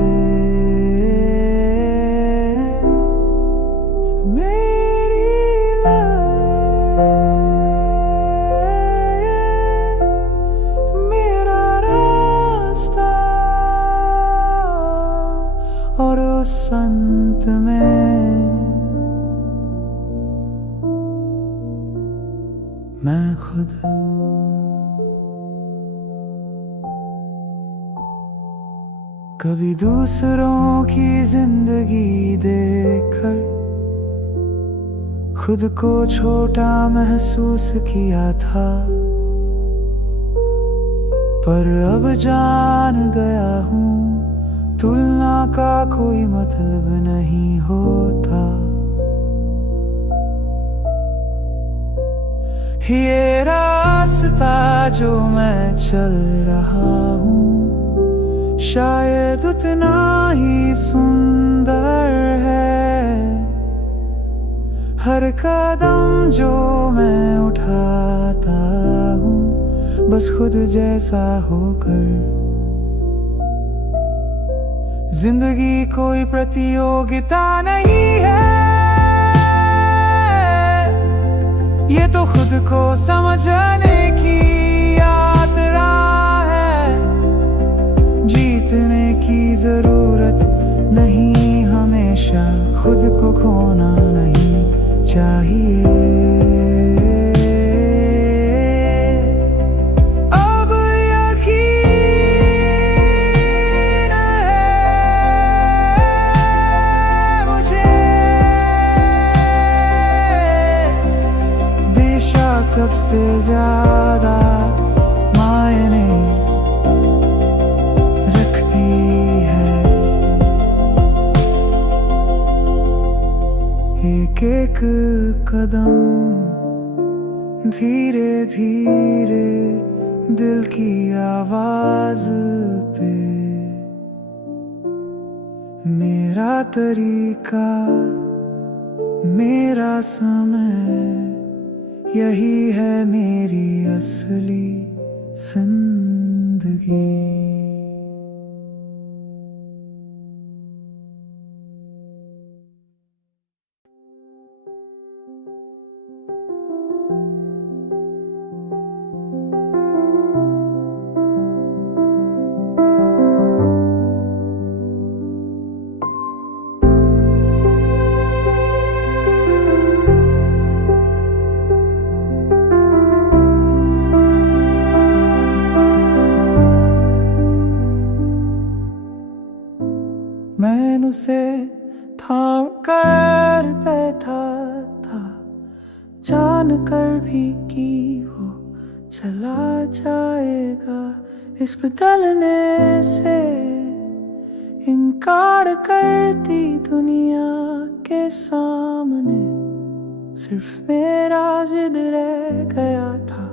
और उस संत में मैं खुद। कभी दूसरों की जिंदगी देखकर खुद को छोटा महसूस किया था, पर अब जान गया हूँ तुलना का कोई मतलब नहीं होता। ये रास्ता जो मैं चल रहा हूँ शायद उतना ही सुंदर है। हर कदम जो मैं उठाता हूँ बस खुद जैसा होकर। जिंदगी कोई प्रतियोगिता नहीं है, ये तो खुद को समझने की यात्रा है। जीतने की जरूरत नहीं हमेशा, खुद को खोना नहीं चाहिए। सबसे ज्यादा मायने रखती है। एक एक कदम धीरे धीरे दिल की आवाज पे। मेरा तरीका मेरा समय, यही है मेरी असली जिंदगी। मैं उसे थाम कर बैठा था, जान कर भी कि वो चला जाएगा। इस बदलने से इनकार करती दुनिया के सामने सिर्फ मेरा जिद रह गया था।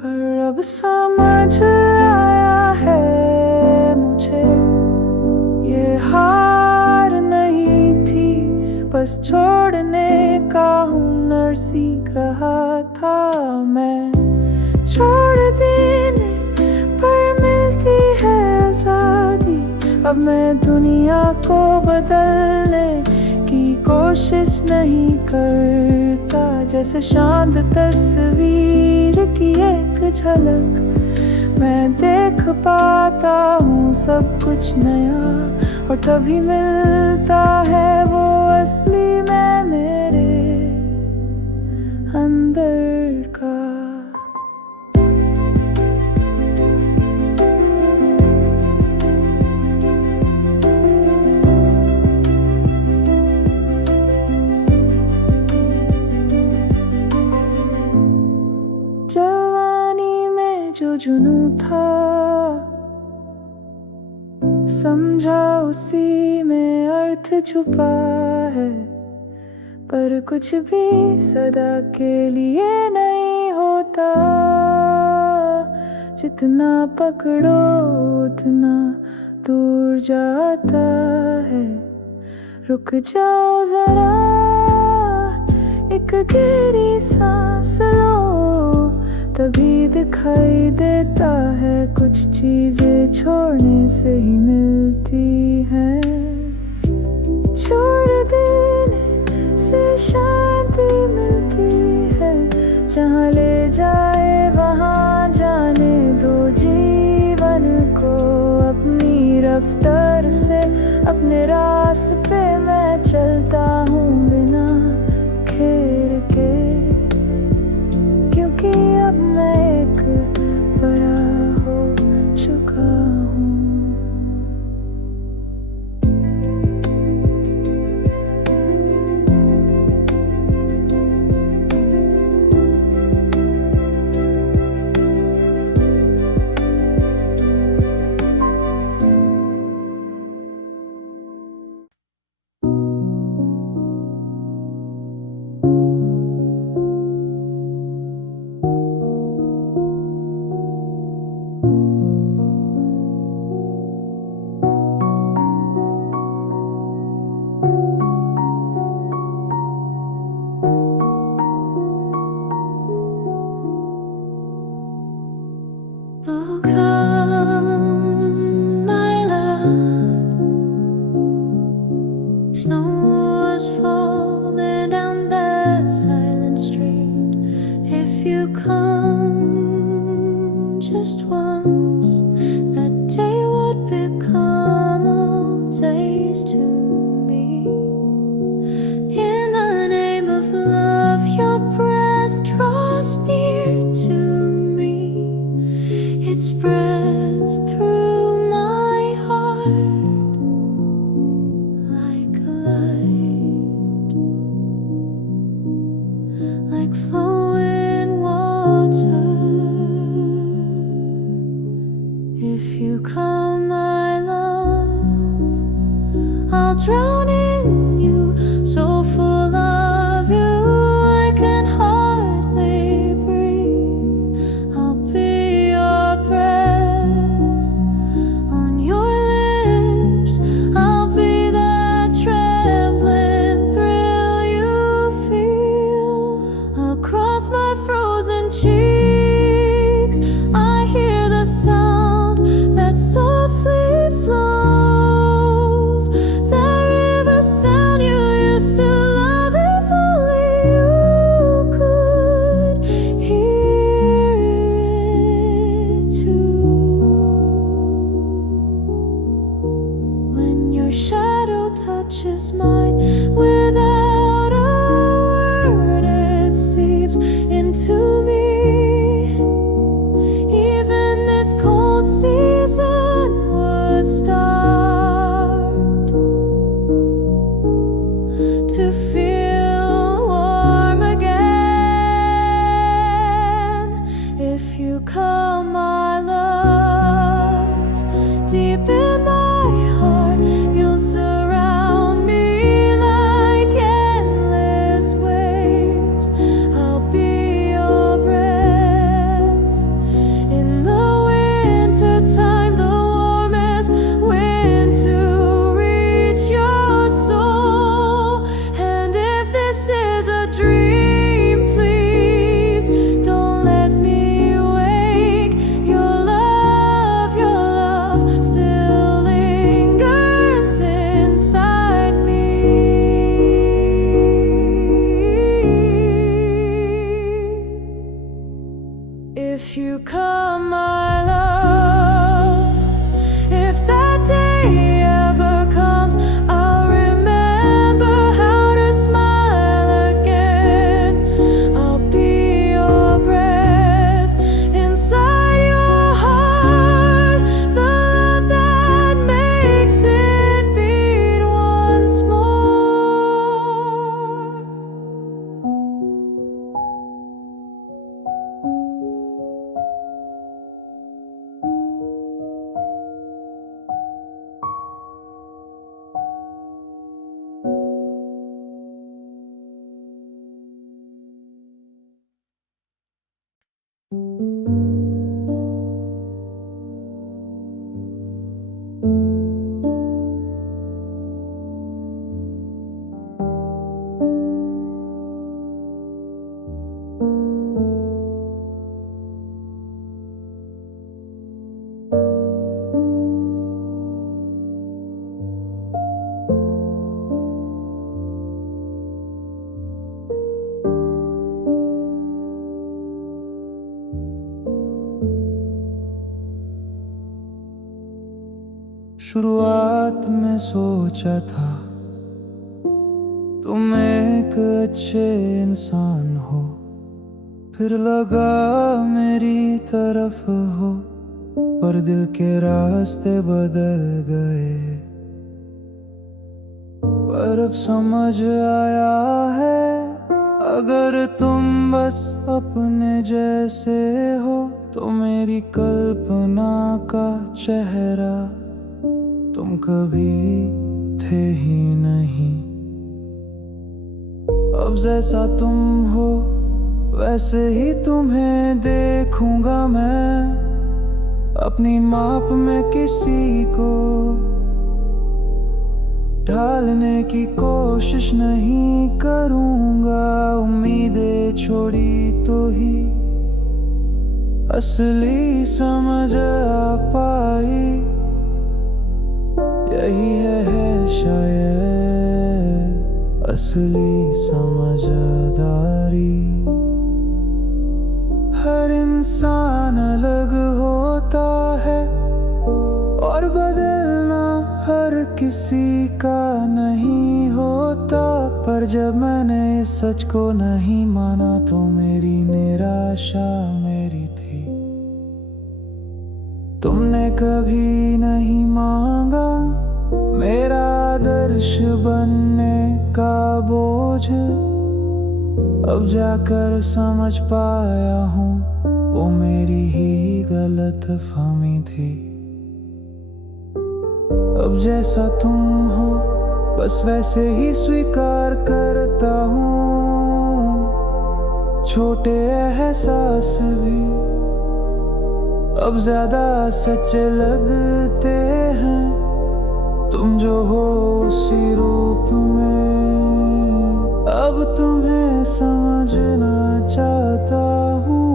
पर अब समझ आया है मुझे ये हार नहीं थी, बस छोड़ने का हुनर सीख रहा था मैं। छोड़ देने पर मिलती है आजादी, अब मैं दुनिया को बदलने की कोशिश नहीं करता। का जैसे शांत तस्वीर की एक झलक। मैं देख पाता हूँ सब कुछ नया, और तभी मिलता है वो असली मैं मेरे अंदर का। जवानी में जो जुनू था, समझा उसी में अर्थ छुपा है। पर कुछ भी सदा के लिए नहीं होता, जितना पकड़ो उतना दूर जाता है। रुक जाओ जरा, एक गहरी सांस लो, तभी दिखाई देता है कुछ चीजें छोड़ने से ही मिलती हैं। छोड़ देने से शांति मिलती है, जहाँ ले जाए वहाँ जाने दो जीवन को। अपनी रफ्तार से अपने रास्ते मैं चलता हूँ बिना घेर के, क्योंकि अब मैं एक बड़ा हो चुका हूँ। Oh, come, my love. Snow was falling down that silent street. If you come just once, that day would become all days to me. In the name of love, your breath draws near to me. It spreads through my heart like a light, like flowing water. If you come, my love, I'll drown in you, so full of you I can hardly breathe. I'll be your breath on your lips, I'll be that trembling thrill you feel. I'll cross my शुरुआत में सोचा था तुम एक अच्छे इंसान हो, फिर लगा मेरी तरफ हो, पर दिल के रास्ते बदल गए। पर अब समझ आया है, अगर तुम बस अपने जैसे हो तो मेरी कल्पना का चेहरा तुम कभी थे ही नहीं। अब जैसा तुम हो वैसे ही तुम्हें देखूंगा मैं, अपनी माप में किसी को ढालने की कोशिश नहीं करूंगा। उम्मीदें छोड़ी तो ही असली समझ आ पाई, यही है शायद असली समझदारी। हर इंसान अलग होता है और बदलना हर किसी का नहीं होता, पर जब मैंने इस सच को नहीं माना तो मेरी निराशा मेरी थी। तुमने कभी नहीं मांगा मेरा आदर्श बनने का बोझ, अब जाकर समझ पाया हूँ वो मेरी ही गलतफहमी थी। अब जैसा तुम हो बस वैसे ही स्वीकार करता हूँ, छोटे एहसास भी अब ज्यादा सच्चे लगते हैं। तुम जो हो उसी रूप में अब तुम्हें समझना चाहता हूँ।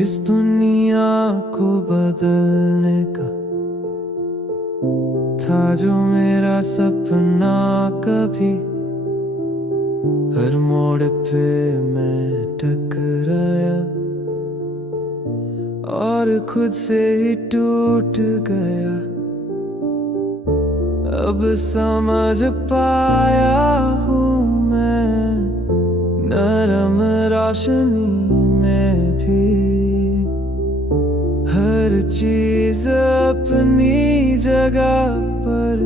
इस दुनिया को बदलने का था जो मेरा सपना, कभी हर मोड़ पे मैं टकराया और खुद से ही टूट गया। अब समझ पाया हूँ मैं नरम रोशनी में भी हर चीज अपनी जगह पर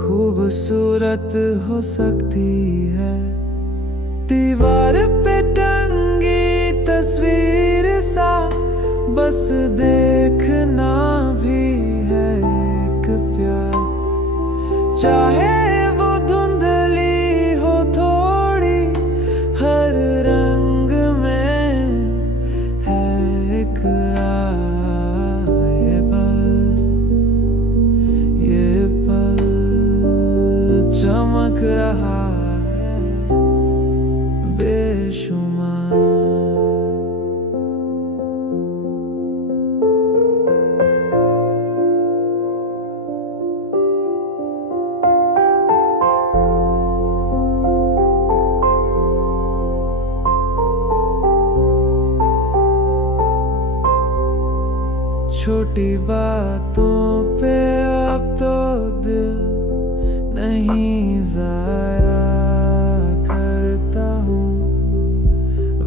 खूबसूरत हो सकती है। दीवार पे टंगी तस्वीर सा बस देखना भी है एक प्यार, चाहे वो धुंधली हो थोड़ी, हर रंग में है एक राह। ये पल चमक रहा है बेशुमार। छोटी बातों पे अब तो दिल नहीं जाया करता हूँ,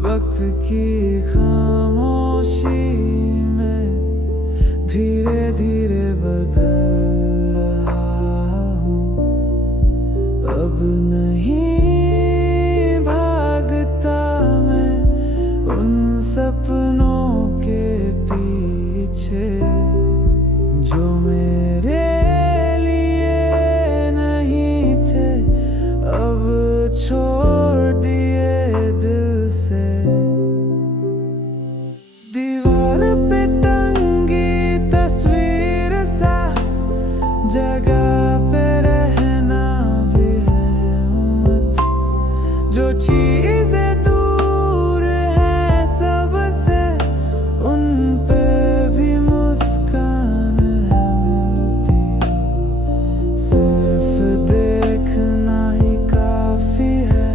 वक्त की खामोशी में धीरे धीरे बदल रहा हूँ। अब नहीं भागता जो मेरे लिए नहीं थे अब छोड़ दिए दिल से। दीवार पे टंगी तस्वीर सा जगह पे रहना भी है उम्मत। जो चीजें दूर है सबसे उन पे भी मुस्कान है मिलती। सिर्फ देखना ही काफी है,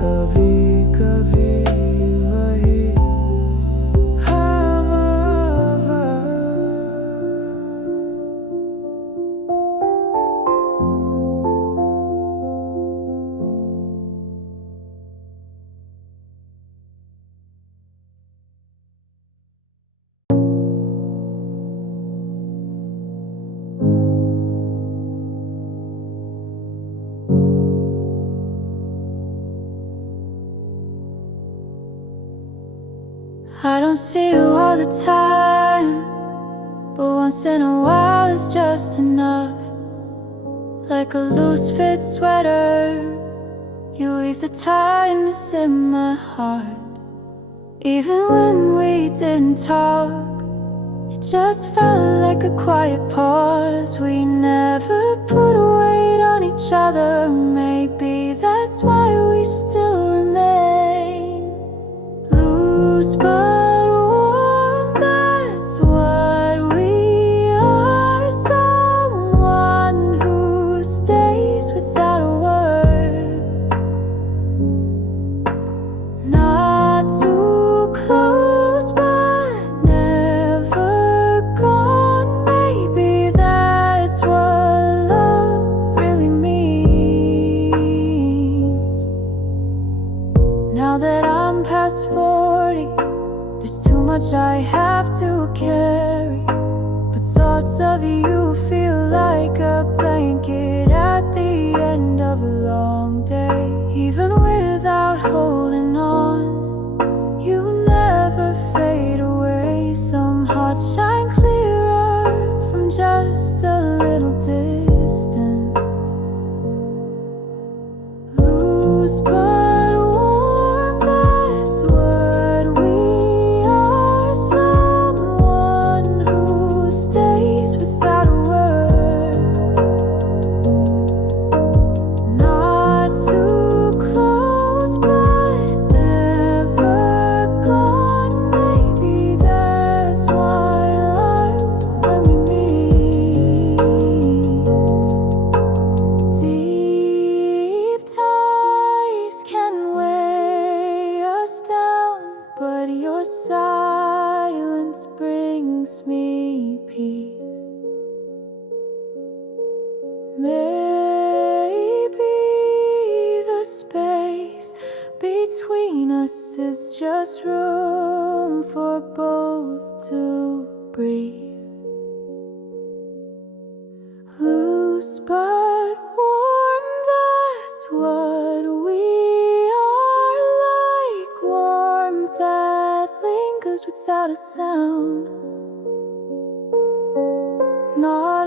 कभी कभी वही हम। I don't see you all the time, but once in a while it's just enough. Like a loose fit sweater, you ease the tightness in my heart. Even when we didn't talk, it just felt like a quiet pause. We never put a weight on each other. Maybe that's why we still remain loose but warm. That's what we are. Someone who stays without a word. Not too close but never gone. Maybe that's what love really means. Now that I'm past 40, there's too much I have to carry. But thoughts of you feel like a blanket at the end of a long day. Even without holding on, you never fade away. Some hearts shine clearer from just a little distance. Loose but warm, that's what we are. Someone who stays without a word. Not too close but never gone. Maybe that's why love really means. Deep ties can weigh us down, but your silence brings me peace. Maybe the space between us is just room for both to breathe. Loose but warm, that's what we are. Like warmth that lingers without a sound. Not